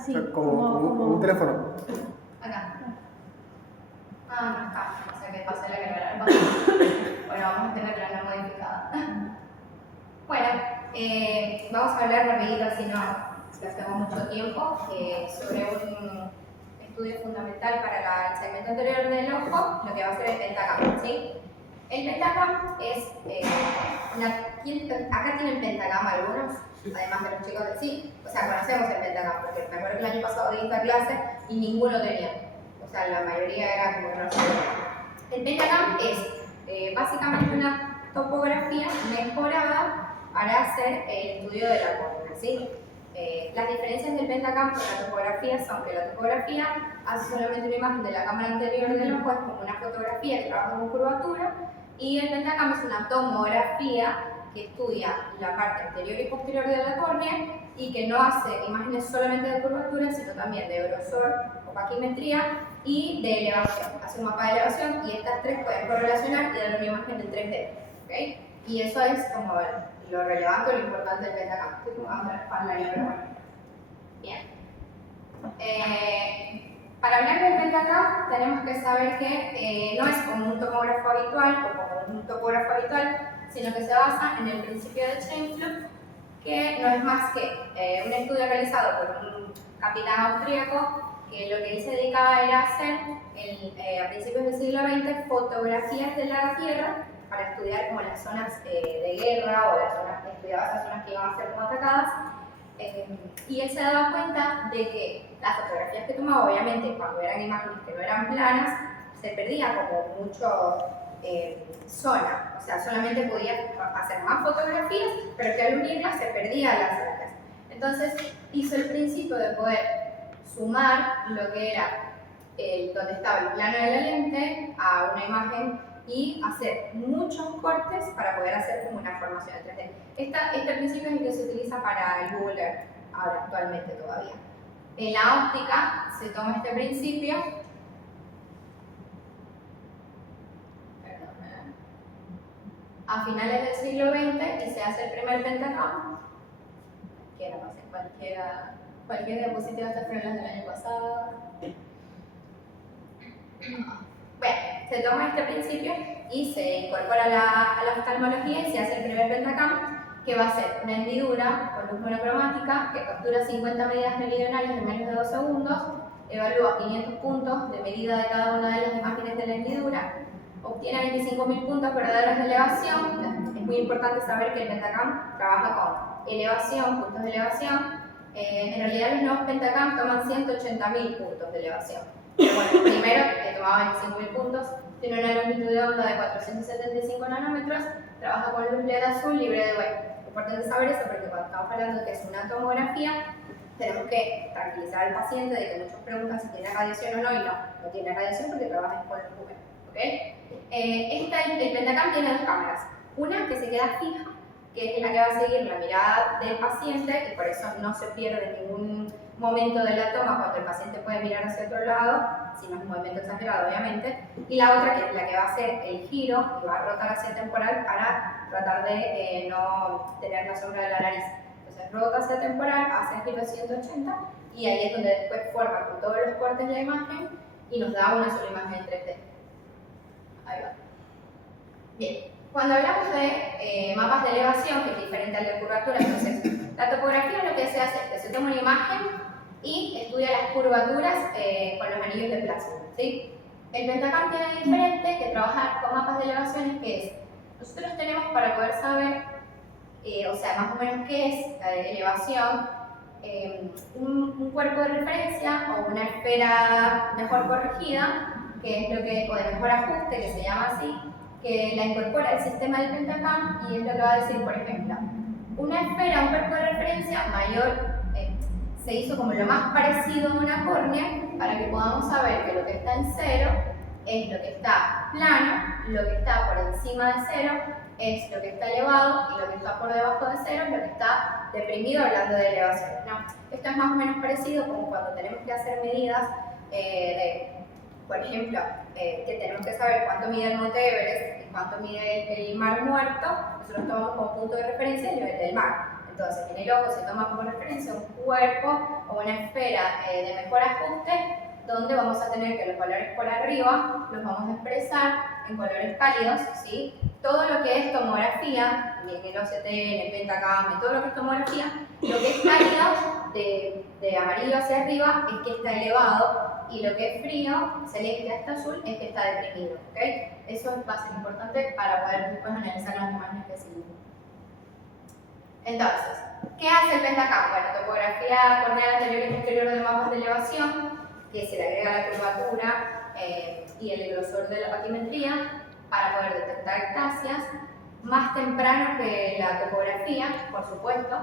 Así, o sea, como un teléfono. Acá. Ah, no está. O sea que pasé la que no era. Bueno, vamos a tener la no modificada. Bueno, vamos a hablar rapidito, si no hacemos mucho tiempo, sobre un estudio fundamental para el segmento anterior del ojo, lo que va a ser el pentacam, ¿sí? El pentacam es acá tienen pentacam algunos, además de los chicos de sí, o sea, conocemos el pentacam, porque me acuerdo que el año pasado di esta clase y ninguno tenía, o sea, la mayoría era como que no sabía. El pentacam es básicamente una topografía mejorada para hacer el estudio de la córnea, ¿sí? Las diferencias del pentacam con la topografía son que la topografía hace solamente una imagen de la cámara anterior del ojo, es como una fotografía que trabaja con curvatura, y el pentacam es una tomografía que estudia la parte anterior y posterior de la córnea y que no hace imágenes solamente de curvatura, sino también de grosor, opaquimetría y de elevación. Hace un mapa de elevación y estas tres pueden correlacionar y dar una imagen en 3D. ¿Okay? Y eso es como lo relevante o lo importante del pentacam. Estoy jugando la espalda ahí, pero bueno. Bien. Para hablar del pentacam tenemos que saber que no es como un tomógrafo habitual o como un topógrafo habitual, sino que se basa en el principio de Scheimpflug, que no es más que un estudio realizado por un capitán austríaco que lo que él se dedicaba era hacer a principios del siglo XX fotografías de la Tierra para estudiar como las zonas de guerra o las zonas, estudiaba esas zonas que iban a ser como atacadas. Y él se daba cuenta de que las fotografías que tomaba, obviamente cuando eran imágenes que no eran planas, se perdía como mucho zona, o sea, solamente podía hacer más fotografías, pero que al unirlas se perdían las zonas. Entonces hizo el principio de poder sumar lo que era donde estaba el plano de la lente a una imagen y hacer muchos cortes para poder hacer como una formación en 3D. Este principio es el que se utiliza para el Google Earth ahora actualmente todavía. En la óptica se toma este principio a finales del siglo XX y se hace el primer pentacam, que era, no sé, cualquier diapositiva hasta fueron las del año pasado. Bueno, se toma este principio y se incorpora a la oftalmología y se hace el primer pentacam, que va a ser una hendidura con luz monocromática que captura 50 medidas meridionales en menos de 2 segundos, evalúa 500 puntos de medida de cada una de las imágenes de la hendidura, obtiene 25.000 puntos verdaderos de elevación. Es muy importante saber que el pentacam trabaja con elevación, puntos de elevación. En realidad los nuevos pentacam toman 180.000 puntos de elevación. Pero bueno, el primero, que tomaba 25.000 puntos, tiene una longitud de onda de 475 nanómetros, trabaja con luz LED azul libre de web. Es importante saber eso porque cuando estamos hablando de que es una tomografía, tenemos que tranquilizar al paciente de que muchos preguntan si tiene radiación o no, y no tiene radiación porque trabaja con luz UV. ¿Okay? El pentacam tiene dos cámaras, una que se queda fija, que es la que va a seguir la mirada del paciente y por eso no se pierde ningún momento de la toma cuando el paciente puede mirar hacia otro lado, si no es un movimiento exagerado obviamente, y la otra que es la que va a hacer el giro y va a rotar hacia temporal para tratar de no tener la sombra de la nariz. Entonces rota hacia temporal, hace el giro 180 y ahí es donde después forma con todos los cortes la imagen y nos da una sola imagen en 3D. Ahí va. Bien, cuando hablamos de mapas de elevación, que es diferente al de curvatura, entonces la topografía lo que se hace es que se toma una imagen y estudia las curvaturas con los anillos de plasma, ¿sí? El pentacam tiene diferente, que trabaja con mapas de elevaciones, que es, nosotros tenemos para poder saber, o sea, más o menos qué es la elevación, un cuerpo de referencia o una esfera mejor corregida, que es lo que, o de mejor ajuste, que se llama así, que la incorpora el sistema del pentacam y es lo que va a decir, por ejemplo, una esfera, un cuerpo de referencia mayor, se hizo como lo más parecido a una córnea para que podamos saber que lo que está en cero es lo que está plano, lo que está por encima de cero es lo que está elevado y lo que está por debajo de cero es lo que está deprimido, hablando de elevación, ¿no? Esto es más o menos parecido como cuando tenemos que hacer medidas por ejemplo, que tenemos que saber cuánto mide el Monte Everest y cuánto mide el Mar Muerto. Nosotros tomamos como punto de referencia el nivel del mar. Entonces, en el ojo se toma como referencia un cuerpo o una esfera de mejor ajuste, donde vamos a tener que los valores por arriba los vamos a expresar en colores cálidos, ¿sí? Todo lo que es tomografía, en el OCT, en el pentacam, en todo lo que es tomografía, lo que es cálido de amarillo hacia arriba es que está elevado, y lo que es frío, celeste hasta azul, es que está deprimido, ¿ok? Eso va a ser importante para poder después analizar las imágenes específicas. Entonces, ¿qué hace el pentacam? Bueno, topografía corneal anterior y posterior de mapas de elevación, que se le agrega la curvatura y el grosor de la paquimetría para poder detectar ectasias, más temprano que la topografía, por supuesto.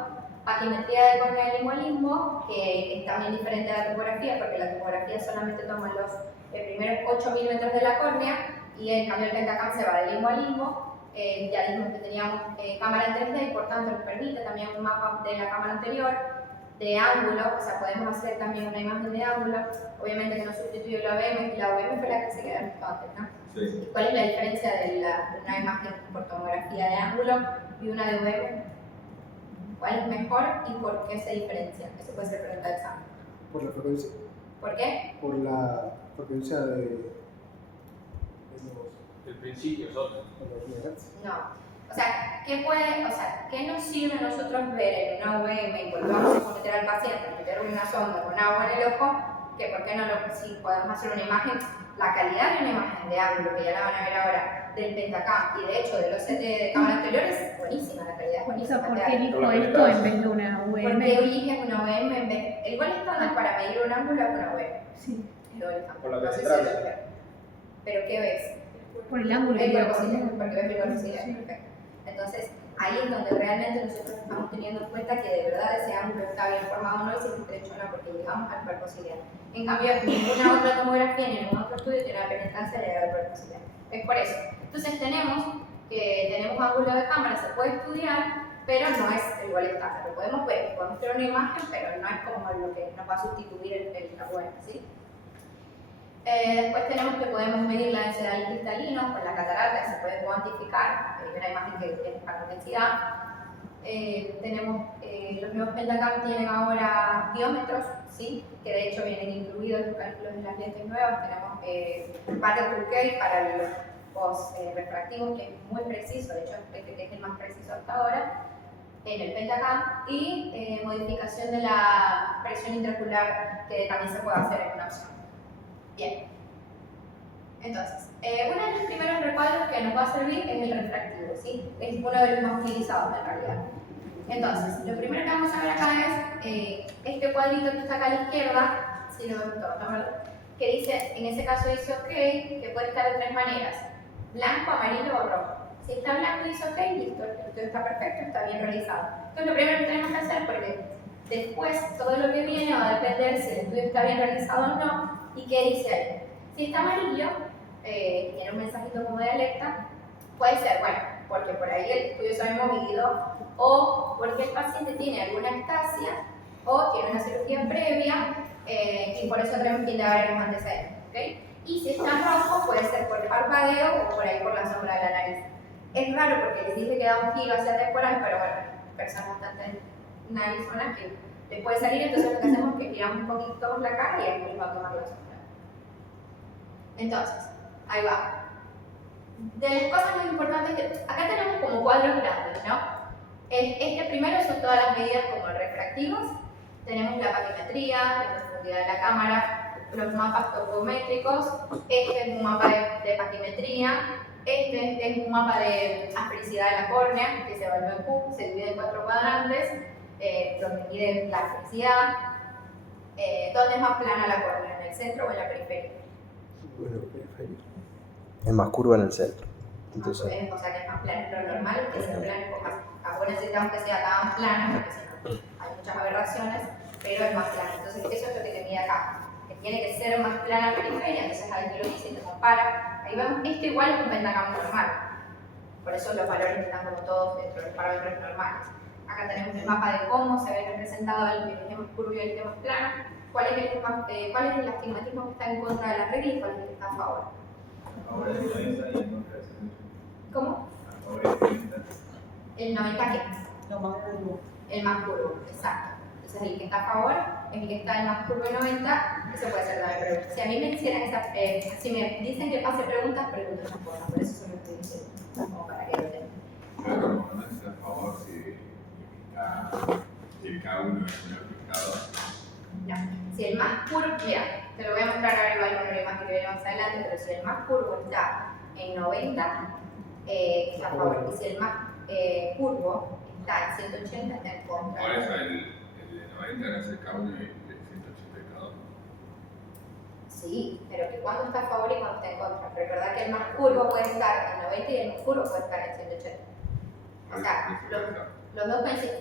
Paquimetría de córnea de limbo a limbo, que es también diferente a la topografía, porque la topografía solamente toma los primeros 8 milímetros de la córnea, y en cambio el pentacam se va de limbo a limbo. Ya dijimos que teníamos cámara en 3D, y por tanto nos permite también un mapa de la cámara anterior, de ángulo, o sea, podemos hacer también una imagen de ángulo. Obviamente que no sustituye la OVM, y la OVM fue la que se quedó antes, ¿no? Sí. ¿Cuál es la diferencia de una imagen por tomografía de ángulo y una de OVM? ¿Cuál es mejor y por qué se diferencia? Eso puede ser pregunta de examen. Por la frecuencia. ¿Por qué? Por la frecuencia de el principio es otro. los megahertz. No. O sea, ¿qué nos sirve a nosotros ver en una OVM y cuando vamos a someter al paciente, meterle una sonda con agua en el ojo, que por qué no si podemos hacer una imagen, la calidad de una imagen de ángulo, que ya la van a ver ahora, del pentacam y de hecho de los set de cámara anterior es buenísima, la calidad es buenísima. ¿Por qué elijo esto en vez de una OVM? ¿Por qué eliges una OVM en vez? El gol estándar para medir un ángulo es una OVM. Sí. El gol estándar. Por la No sé si lo ven. ¿Pero qué ves? Por el ángulo. El cuerpo ciliar, porque ves el cuerpo ciliar, perfecto. Entonces, ahí es donde realmente nosotros estamos teniendo en cuenta que de verdad ese ángulo está bien formado o no, y si es estrecho o no, porque llegamos al cuerpo ciliar. En cambio, ninguna otra tomografía, ni ningún otro estudio tiene la penetrancia de al cuerpo ciliar. Es por eso. Entonces, tenemos ángulo de cámara, se puede estudiar, pero no es el igual estándar. Lo podemos ver, podemos tener una imagen, pero no es como lo que nos va a sustituir el web, ¿sí? Después tenemos que podemos medir la densidad del cristalino con la catarata, se puede cuantificar, una imagen que tiene para densidad. Tenemos los nuevos pentacam tienen ahora biómetros, ¿sí? Que de hecho vienen incluidos los cálculos de las lentes nuevas. Tenemos Barrett Turquet para los post-refractivos, que es muy preciso, de hecho que es el más preciso hasta ahora en el pentacam, y modificación de la presión intraocular, que también se puede hacer en una opción. Bien, entonces, uno de los primeros recuadros que nos va a servir es el refractivo, ¿sí? Es uno de los más utilizados en realidad. Entonces, lo primero que vamos a ver acá es este cuadrito que está acá a la izquierda, si lo ven todos, ¿no? Que dice, en ese caso dice OK, que puede estar de tres maneras: blanco, amarillo o rojo. Si está blanco dice OK, listo, el estudio está perfecto, está bien realizado. Entonces, lo primero que tenemos que hacer, porque después todo lo que viene va a depender si el estudio está bien realizado o no. ¿Y qué dice ahí? Si está amarillo, tiene un mensajito como de alerta, puede ser, bueno, porque por ahí el estudio se ha movido, o porque el paciente tiene alguna ectasia, o tiene una cirugía previa, y por eso tenemos que indagar en los antecedentes, ¿okay? Y si está rojo, puede ser por el parpadeo o por ahí por la sombra de la nariz. Es raro porque les dije que da un giro hacia temporal, pero bueno, personas bastante narizonas que les puede salir, entonces lo que hacemos es que giramos un poquito la cara y ahí les va a tomar la sombra. Entonces, ahí va. De las cosas más importantes, que acá tenemos como cuadros grandes, ¿no? Este primero son todas las medidas como refractivos. Tenemos la paquimetría, la profundidad de la cámara, los mapas topométricos. Este es un mapa de paquimetría. Este es un mapa de asfericidad de la córnea, que se evalúa en Q, se divide en 4 cuadrantes, donde mide la asfericidad. ¿Dónde es más plana la córnea? ¿En el centro o en la periferia? Bueno, periferia. Es más curva en el centro. Entonces, O sea que es más plano. Lo normal es que sea plano un poco más. Tampoco necesitamos que sea tan plano, porque si no hay muchas aberraciones, pero es más plano. Entonces eso es lo que te mide acá. Que tiene que ser más plana la periferia, entonces ahí te lo dice y te compara. Ahí vemos, esto igual es un pentacam normal. Por eso los valores están como todos dentro de los parámetros normales. Acá tenemos el mapa de cómo se ve representado el eje más curvo y el eje más plano. ¿Cuál es el astigmatismo que está en contra de la regla y cuál es el que está a favor? Ahora el 90 y en contra de ¿Cómo? Ahora el 90. ¿El 90 qué? Lo más curvo. El más curvo, exacto. Entonces el que está a favor es el que está el más curvo de 90, eso puede ser también pregunta. Si a mí me hicieran si me dicen que pase preguntas, pregunto esas cosas, por eso solo estoy diciendo, como para que lo tengan. Pero no está a favor si cada uno es un aplicador. No. Si el más curvo, mira, te lo voy a mostrar ahora igual con una imagen que viene más adelante, pero si el más curvo está en 90, está a favor. Y si el más curvo está en 180, está en contra. Por eso el de 90 no es cada uno y el 180 cada uno. Sí, pero que cuando está a favor y cuando está en contra. Recordad que el más curvo puede estar en 90 y el más curvo puede estar en 180. O sea, los dos coinciden.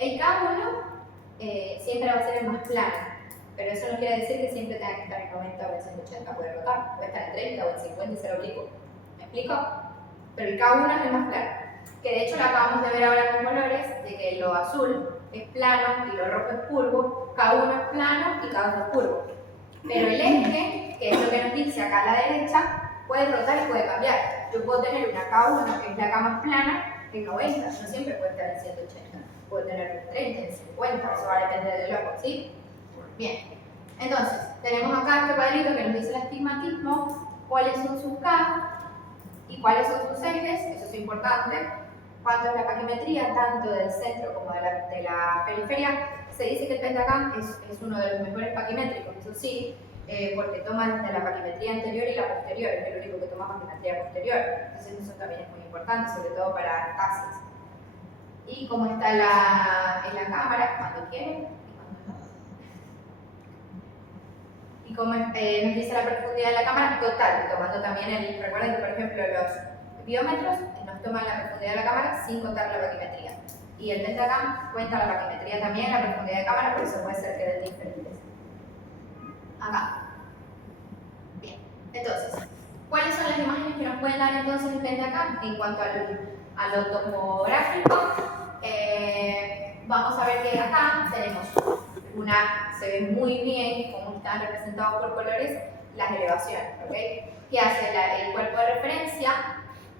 El K1 siempre va a ser el más plano, pero eso no quiere decir que siempre tenga que estar en 90 o en 180, puede rotar, puede estar en 30 o en 50 y ser oblicuo. ¿Me explico? Pero el K1 es el más plano, que de hecho lo acabamos de ver ahora con colores, de que lo azul es plano y lo rojo es curvo, K1 es plano y K2 es curvo. Pero el eje, que es lo que nos dice acá a la derecha, puede rotar y puede cambiar. Yo puedo tener una K1 que es la K más plana en 90, no siempre puede estar en 180. Puedo tener en 30, en 50, eso va a depender del loco, ¿sí? Bien, entonces, tenemos acá este cuadrito que nos dice el astigmatismo, cuáles son sus K y cuáles son sus ejes, eso es importante, cuánto es la paquimetría, tanto del centro como de la periferia. Se dice que el pentacam es uno de los mejores paquimétricos, eso sí, porque toma desde la paquimetría anterior y la posterior, es el único que toma paquimetría posterior, entonces eso también es muy importante, sobre todo para taxis. Y cómo está en la cámara, cuando quieren y cómo nos dice la profundidad de la cámara total, tomando también recuerden que por ejemplo los biómetros nos toman la profundidad de la cámara sin contar la paquimetría. Y el pentacam cuenta la paquimetría también, la profundidad de cámara, por eso puede ser que den diferentes. Acá. Bien, entonces, ¿cuáles son las imágenes que nos pueden dar entonces el pentacam en cuanto a lo topográfico? Vamos a ver que acá tenemos se ve muy bien cómo están representados por colores las elevaciones, ¿ok? ¿Qué hace el cuerpo de referencia?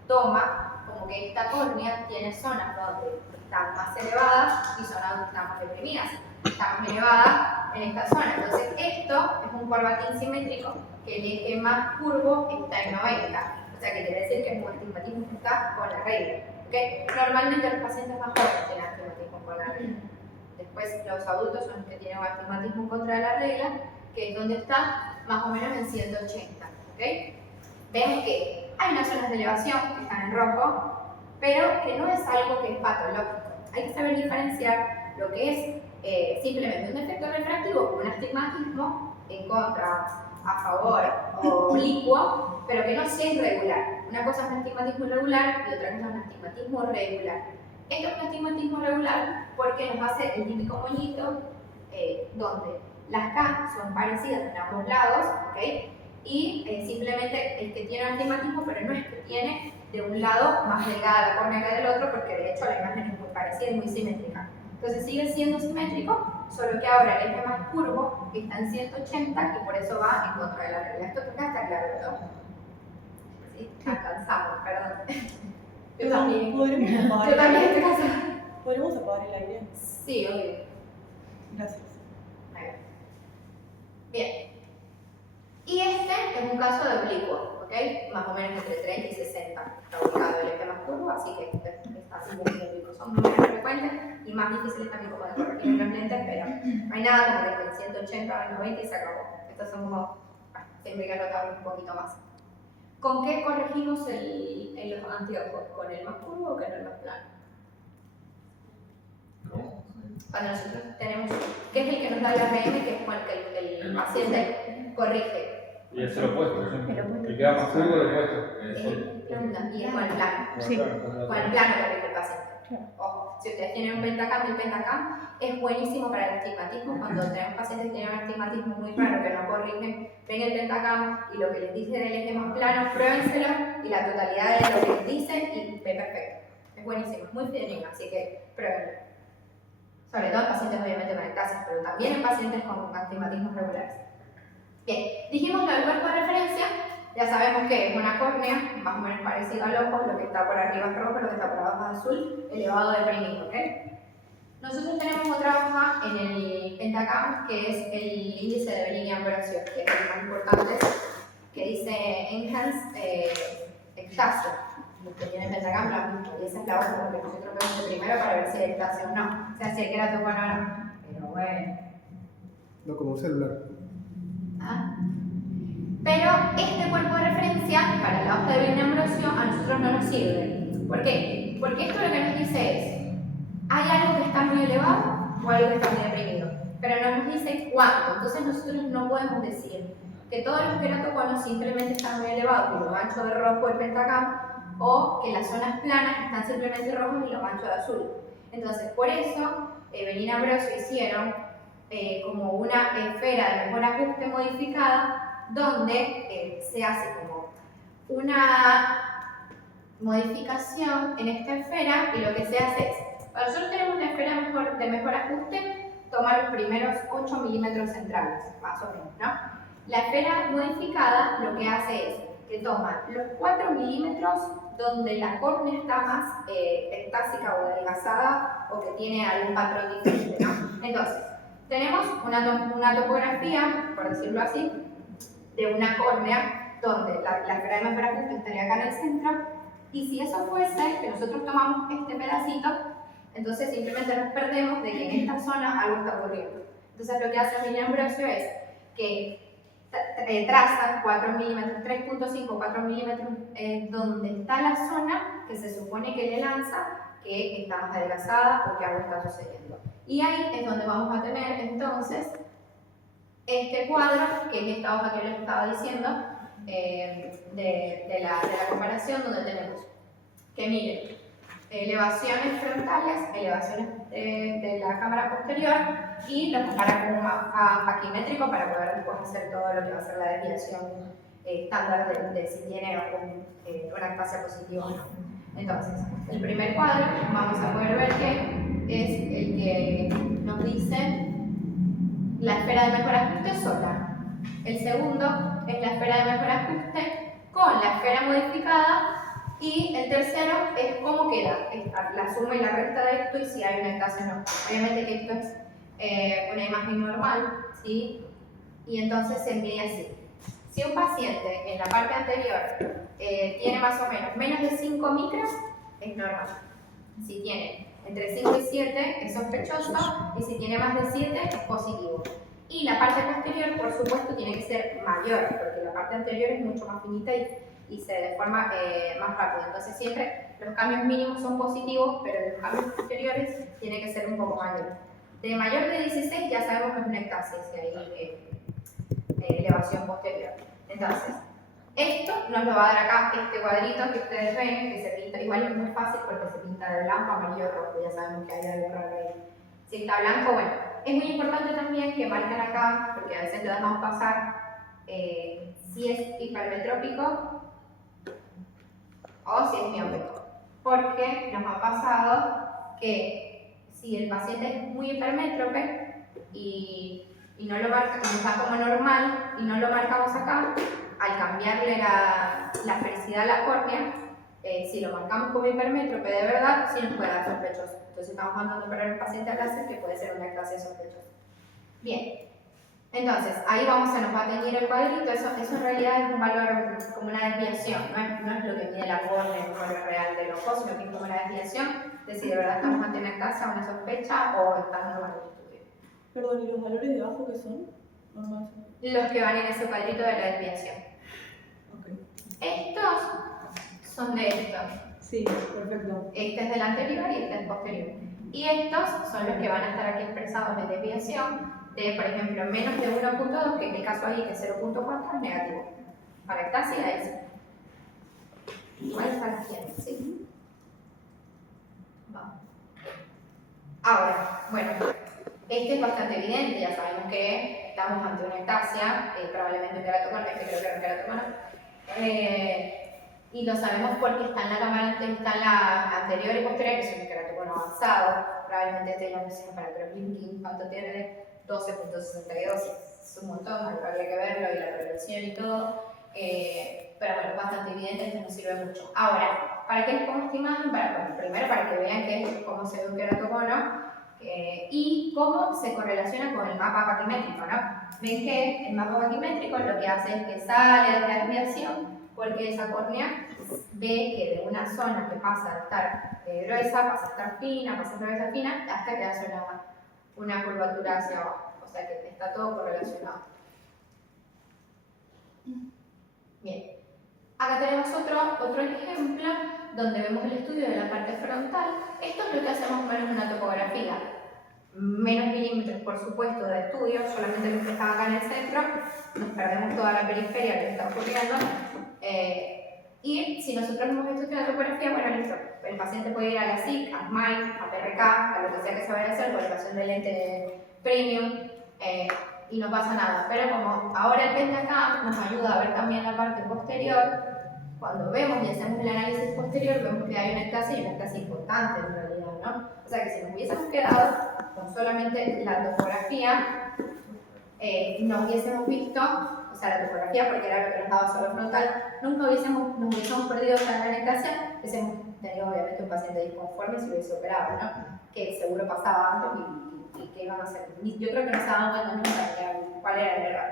Toma como que esta córnea tiene zonas donde están más elevadas y zonas donde están más deprimidas. Está más elevada en esta zona. Entonces esto es un corbatín simétrico que el eje más curvo está en 90. O sea que quiere decir que es un astigmatismo que está con la regla. ¿Okay? Normalmente los pacientes más jóvenes tienen astigmatismo con la regla. Después los adultos son los que tienen astigmatismo contra la regla, que es donde está más o menos en 180. ¿Okay? Vemos que hay unas zonas de elevación que están en rojo, pero que no es algo que es patológico. Hay que saber diferenciar lo que es simplemente un defecto refractivo con un astigmatismo en contra, a favor o oblicuo, pero que no sea irregular. Una cosa es un astigmatismo irregular y otra cosa es un astigmatismo regular. Esto es un astigmatismo regular porque nos hace el típico moñito donde las K son parecidas en ambos lados, ¿okay? Y simplemente el que tiene un astigmatismo, pero no es que tiene de un lado más delgada la córnea que del otro, porque de hecho la imagen es muy parecida y muy simétrica. Entonces sigue siendo simétrico, solo que ahora el eje más curvo está en 180 y por eso va en contra de la regla. Esto acá está claro, ¿no? Sí, alcanzamos, perdón. Yo también. ¿Podremos apagar Yo también el estoy aire? cansada. ¿Podremos apagar el aire? Sí, obvio. Gracias. Bien. Y este es un caso de oblicuo, ¿ok? Más o menos entre 30 y 60 está ubicado el eje más curvo, así que está así muy oblicuo. Son menos frecuentes y más difíciles también como de corregir en los lentes, pero no hay nada como que en 180 o en 90 y se acabó. Estos son como, siempre hay que rotarlos un poquito más. ¿Con qué corregimos los anteojos? ¿Con el más curvo o con el más plano? ¿Cómo? Cuando nosotros tenemos, ¿qué es el que nos da el RM? Que es con el que el paciente corrige. Y es el opuesto, por ejemplo. El opuesto. El que da más curvo, el opuesto. Y es con el plano. Sí. Con el plano corrige el paciente. Claro. Ojo, si ustedes tienen un pentacam, el pentacam es buenísimo para el astigmatismo. Cuando tenemos pacientes que tienen un astigmatismo muy raro, que no corrigen, ven el pentacam y lo que les dice del eje más plano, pruébenselo y la totalidad de lo que les dice y ve perfecto. Es buenísimo, es muy fidedigno, así que pruébenlo. Sobre todo en pacientes obviamente con ectasis, pero también en pacientes con astigmatismos regulares. Bien, dijimos lo del cuerpo de referencia, ya sabemos que es una córnea, más o menos parecida al ojo, lo que está por arriba es rojo, lo que está por abajo es azul, elevado deprimido, ¿ok? Nosotros tenemos otra hoja en el Pentacam que es el índice de Bellini-Ambrosio, que es el más importante, que dice Enhance Ectasia. Los que tienen Pentacam, y esa es la hoja que nosotros vemos de primero para ver si hay ectasia o no. O sea, si el queratocono o no. Pero bueno. No como un celular. Ah. Pero este cuerpo de referencia para la hoja de Bellini-Ambrosio a nosotros no nos sirve. ¿Por qué? Porque esto lo que nos dice es, hay algo que está muy elevado o algo que está muy deprimido, pero no nos dice cuánto. Entonces nosotros no podemos decir que todos los queratoconos simplemente están muy elevados y los manchos de rojo el Pentacam, o que las zonas planas están simplemente rojos y los manchos de azul. Entonces, por eso, Bellini-Ambrosio hicieron como una esfera de mejor ajuste modificada, donde se hace como una modificación en esta esfera y lo que se hace es, para nosotros tenemos una esfera de mejor ajuste, tomar los primeros 8 milímetros centrales, más o menos, ¿no? La esfera modificada lo que hace es que toma los 4 milímetros donde la córnea está más ectásica o adelgazada o que tiene algún patrón diferente, ¿no? Entonces, tenemos una topografía, por decirlo así, de una córnea donde la esfera de mejor ajuste estaría acá en el centro, y si eso fuese que nosotros tomamos este pedacito, entonces simplemente nos perdemos de que en esta zona algo está ocurriendo. Entonces lo que hace Bellini-Ambrosio es que trazan 4 milímetros, 3.5, 4 milímetros donde está la zona que se supone que le lanza que está más adelgazada o que algo está sucediendo. Y ahí es donde vamos a tener entonces este cuadro, que es esta hoja que les estaba diciendo, de la comparación, donde tenemos que miren, elevaciones frontales, elevaciones de la cámara posterior, y lo compara con un mapa paquimétrico para poder después hacer todo lo que va a ser la desviación estándar de si tiene una ectasia positiva o no. Entonces, el primer cuadro vamos a poder ver que es el que nos dice la esfera de mejor ajuste sola. El segundo es la esfera de mejor ajuste con la esfera modificada. Y el tercero es cómo queda la suma y la resta de esto y si hay una ectasia o no. Obviamente que esto es una imagen normal, ¿sí? Y entonces se mide así. Si un paciente en la parte anterior tiene más o menos de 5 micras, es normal. Si tiene entre 5 y 7 es sospechoso, y si tiene más de 7 es positivo. Y la parte posterior, por supuesto, tiene que ser mayor, porque la parte anterior es mucho más finita y se deforma más rápido. Entonces siempre los cambios mínimos son positivos, pero los cambios posteriores tienen que ser un poco mayores. De mayor de 16 ya sabemos que es una ectasia, si hay elevación posterior. Entonces, esto nos lo va a dar acá este cuadrito que ustedes ven, que se pinta, igual es muy fácil porque se pinta de blanco, amarillo, rojo, ya sabemos que hay algo raro ahí. Si está blanco, bueno. Es muy importante también que marquen acá, porque a veces lo dejamos pasar, si es hipermetrópico o si es miópico, porque nos ha pasado que si el paciente es muy hipermétrope y no lo marca, como está como normal y no lo marcamos acá, al cambiarle la fericidad a la córnea, si lo marcamos como hipermétrope de verdad, sí nos puede dar sospechoso. Entonces estamos mandando a operar un paciente a láser que puede ser una ectasia sospechosa. Bien. Entonces, ahí se nos va a teñir el cuadrito, eso en realidad es un valor como una desviación, no es lo que mide la córnea, el valor real del ojo, sino que es como una desviación de si de verdad estamos ante una ectasia, una sospecha o está normal el estudio. Perdón, ¿y los valores de abajo qué son? Los que van en ese cuadrito de la desviación. Okay. Estos son de estos. Sí, perfecto. Este es del anterior y este es del posterior. Y estos son los que van a estar aquí expresados en desviación. Por ejemplo, menos de 1.2, que en el caso ahí que es 0.4 es negativo. Para ectasia es igual para 100, ¿sí? Vamos. Ahora, bueno, este es bastante evidente, ya sabemos que estamos ante una ectasia, probablemente un queratocono, creo que era un queratocono. Y lo sabemos porque está en la cámara, está en la anterior y posterior, que es un queratocono avanzado. Probablemente este ya no sea para crosslinking, ¿cuánto tiene? 12.62, es un montón, habría que verlo y la prevención y todo, pero bueno, bastante evidente, esto nos sirve mucho. Ahora, ¿para qué les pongo esta imagen? Primero para que vean que es como se ve un queratocono, y cómo se correlaciona con el mapa paquimétrico, ¿no? Ven que el mapa paquimétrico lo que hace es que sale de la desviación porque esa córnea ve que de una zona que pasa de estar gruesa, pasa a estar fina, pasa a otra vez a fina, hasta que hace una curvatura hacia abajo. O sea que está todo correlacionado. Bien. Acá tenemos otro ejemplo donde vemos el estudio de la parte frontal. Esto es lo que hacemos menos una topografía. Menos milímetros, por supuesto, de estudio, solamente los que están acá en el centro. Nos perdemos toda la periferia que está ocurriendo. Y si nosotros hemos estudiado la topografía, bueno, listo. El paciente puede ir a la SIC, a SMILE, a PRK, a lo que sea que se vaya a hacer, colocación de lente premium, y no pasa nada. Pero como ahora el pentacam nos ayuda a ver también la parte posterior, cuando vemos y hacemos el análisis posterior, vemos que hay una ectasia y una ectasia importante en realidad, ¿no? O sea que si nos hubiésemos quedado con solamente la topografía, no hubiésemos visto, o sea, la topografía, porque era lo que nos daba solo frontal, nos hubiésemos perdido esa gran ectasia, hubiésemos tenido obviamente un paciente disconforme si hubiese operado, ¿no? Que seguro pasaba antes y que iban a hacer. Yo creo que no se daban cuenta nunca de cuál era el error.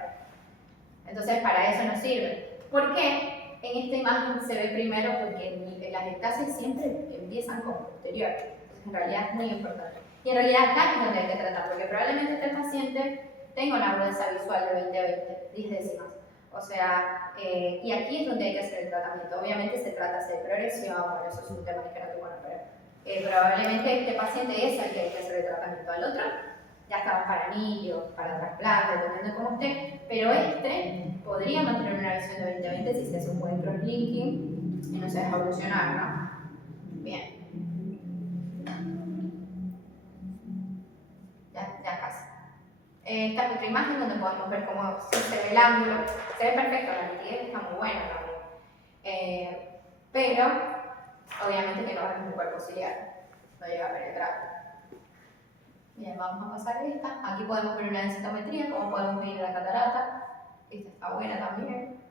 Entonces, para eso nos sirve. ¿Por qué? En esta imagen se ve primero porque las ectasias siempre empiezan con posterior. Entonces, en realidad es muy importante. Y en realidad acá es donde hay que tratar, porque probablemente este paciente tenga una agudeza visual de 20-20, 10 décimas. O sea, y aquí es donde hay que hacer el tratamiento. Obviamente se trata de progresión, por eso es un tema discreto, bueno, pero probablemente este paciente es el que hay que hacer el tratamiento. Al otro ya estamos para anillo, para trasplante, dependiendo de cómo esté, pero este podría mantener una visión de 20-20 si se hace un buen cross-linking y no se deja evolucionar, ¿no? Bien. Ya casi. Esta es otra imagen donde podemos ver cómo se ve el ángulo. Se ve perfecto, la nitidez está muy buena también. Pero, obviamente que no es un cuerpo ciliar, no llega a penetrar. Bien, vamos a pasar esta. Aquí podemos ver una densitometría, cómo podemos medir la catarata. Esta está buena también.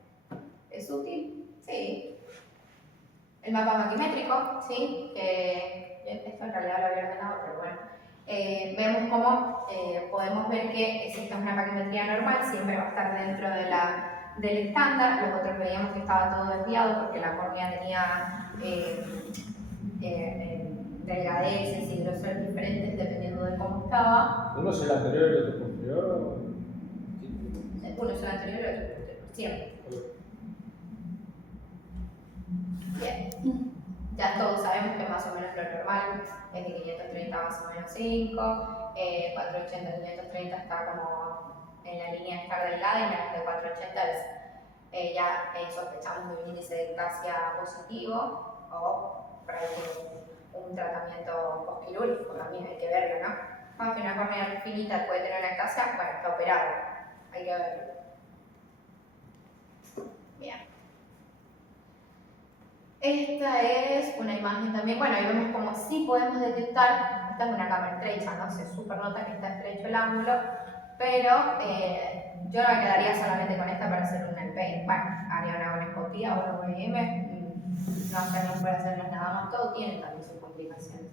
¿Es útil? Sí. El mapa maquimétrico, sí. Esto en realidad lo había ordenado, pero bueno. Vemos cómo podemos ver que si esta es una paquimetría normal, siempre va a estar dentro del estándar. Los otros veíamos que estaba todo desviado porque la córnea tenía delgadeces y grosores diferentes dependiendo de cómo estaba. ¿Uno es el anterior y el otro posterior? ¿O? Uno es el anterior y el otro posterior, siempre. Bien. Ya todos sabemos que más o menos lo normal es de 530 más o menos 5, 480, 530 está como en la línea de estar delgada y en la de 480 es, ya sospechamos de un índice de ectasia positivo o por ahí un tratamiento postquirúrgico, también hay que verlo, ¿no? Aunque una córnea finita puede tener una ectasia, bueno, está operado, hay que verlo. Bien. Esta es una imagen también, bueno, ahí vemos como sí podemos detectar, esta es una cámara estrecha, ¿no? Se super nota que está estrecho el ángulo, pero yo no me quedaría solamente con esta para hacer un LP. Bueno, haría una gonescopía o una OEM, no hacemos para hacernos nada más, todo tiene también sus complicaciones.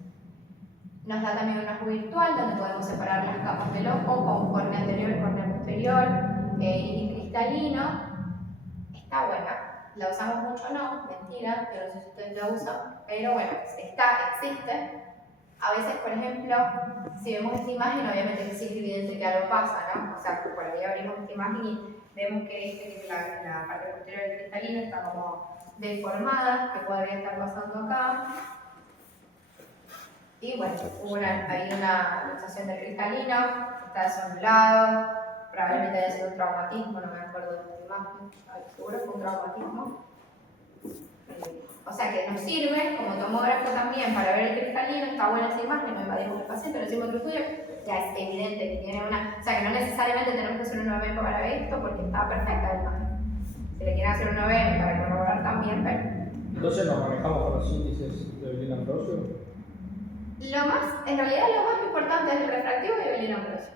Nos da también un ojo virtual donde podemos separar las capas del ojo con córnea anterior y córnea posterior, y cristalino, está buena. ¿La usamos mucho? No, mentira, yo no sé si ustedes la usan, pero bueno, existe. A veces, por ejemplo, si vemos esta imagen, obviamente que sí es evidente que algo pasa, ¿no? O sea, por ahí abrimos esta imagen y vemos que la parte posterior del cristalino está como deformada, que podría estar pasando acá. Y bueno, hubo ahí una luxación del cristalino, está desolado, probablemente haya sido un traumatismo, no me acuerdo de la imagen, seguro fue un traumatismo. O sea que nos sirve como tomógrafo también para ver el cristalino, está buena esa imagen, no invadimos el paciente, lo hicimos otro estudio, ya es evidente que tiene una. O sea que no necesariamente tenemos que hacer un OVM para ver esto porque está perfecta la imagen. Si le quieren hacer un OVM para corroborar también, pero. Entonces nos manejamos con los índices de Evelyn Ambrosio. En realidad lo más importante es el refractivo y Evelyn Ambrosio.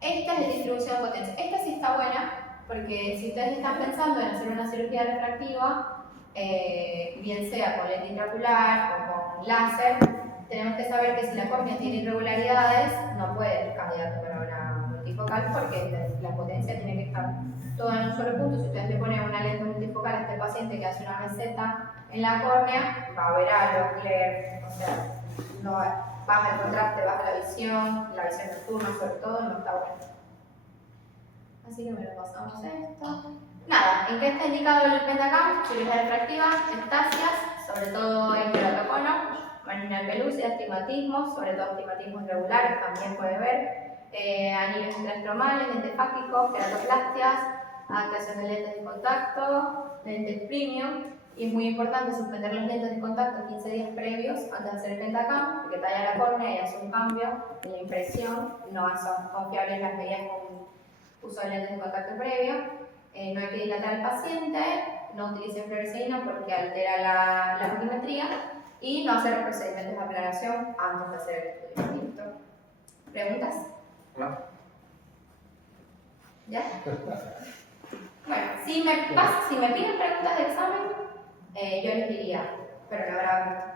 Esta es de distribución de potencia. Esta sí está buena porque si ustedes están pensando en hacer una cirugía refractiva, bien sea con lente intraocular o con láser, tenemos que saber que si la córnea tiene irregularidades, no puede ir candidato para una multifocal porque la potencia tiene que estar todo en un solo punto. Si ustedes le ponen una lente multifocal a este paciente que hace una meseta en la córnea, va a ver algo, glare, o sea, no baja el contraste, baja la visión nocturna sobre todo, no está bueno. Así que me lo pasamos esto. Nada, ¿en qué está indicado el Pentacam? Cirugía refractiva, estasias, sobre todo en queratocono, marginal pelúcida, astigmatismo, sobre todo astigmatismos irregulares, también puede ver, anillos intrastromales, lentes fáscicos, queratoplastias, adaptación de lentes de contacto, lentes premium, y es muy importante suspender los lentes de contacto 15 días previos antes de hacer el Pentacam, porque talla la córnea y hace un cambio en la impresión, no son confiables las medidas con uso de lentes de contacto previo. No hay que dilatar al paciente, no utilice fluoresceína porque altera la fotometría y no hacer los procedimientos de aplanación antes de hacer el estudio. ¿Listo? ¿Preguntas? No. ¿Ya? Bueno, si me piden preguntas de examen, yo les diría, pero la verdad,